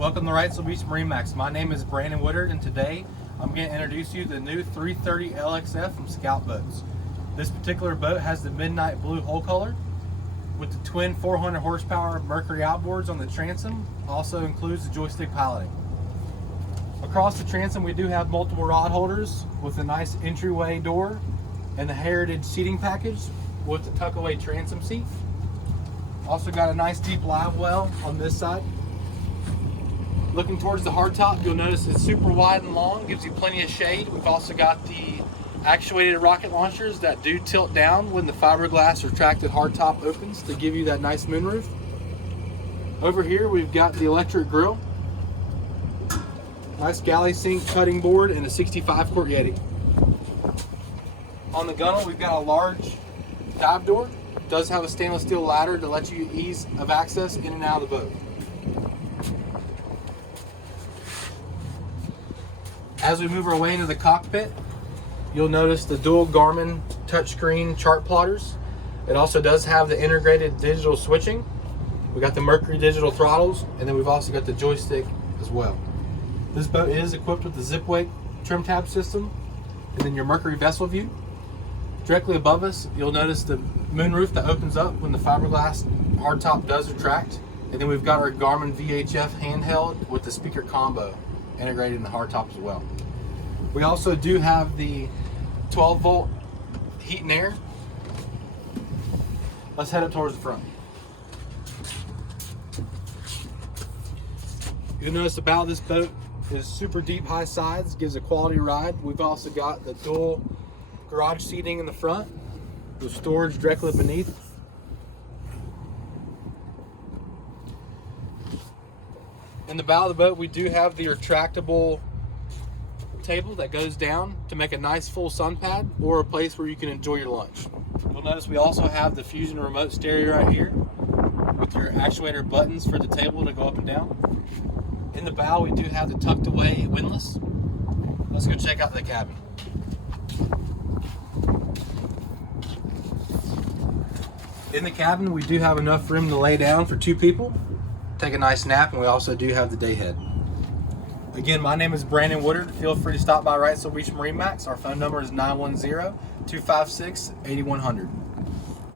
Welcome to Wrightsville Beach MarineMax. My name is Brandon Woodard, and today I'm going to introduce you to the new 330 LXF from Scout Boats. This particular boat has the midnight blue hull color with the twin 400 horsepower Mercury outboards on the transom. Also includes the joystick piloting. Across the transom we do have multiple rod holders with a nice entryway door and the heritage seating package with the tuck-away transom seat. Also got a nice deep live well on this side. Looking towards the hardtop, you'll notice it's super wide and long, gives you plenty of shade. We've also got the actuated rocket launchers that do tilt down when the fiberglass retracted hardtop opens to give you that nice moonroof. Over here we've got the electric grill, nice galley sink cutting board, and a 65 quart Yeti. On the gunnel we've got a large dive door. It does have a stainless steel ladder to let you ease of access in and out of the boat. As we move our way into the cockpit, you'll notice the dual Garmin touchscreen chart plotters. It also does have the integrated digital switching. We got the Mercury digital throttles, and then we've also got the joystick as well. This boat is equipped with the zip wake trim tab system, and then your Mercury vessel view. Directly above us, you'll notice the moonroof that opens up when the fiberglass hardtop does retract. And then we've got our Garmin VHF handheld with the speaker combo integrated in the hardtop as well. We also do have the 12 volt heat and air. Let's head up towards the front. You'll notice the bow of this boat is super deep, high sides, gives a quality ride. We've also got the dual garage seating in the front with storage directly beneath. In the bow of the boat, we do have the retractable table that goes down to make a nice full sun pad or a place where you can enjoy your lunch. You'll notice we also have the Fusion remote stereo right here with your actuator buttons for the table to go up and down. In the bow, we do have the tucked away windlass. Let's go check out the cabin. In the cabin, we do have enough room to lay down for 2 people. Take a nice nap, and we also do have the day head. Again, my name is Brandon Woodard. Feel free to stop by Wrightsville Beach MarineMax. Our phone number is 910-256-8100.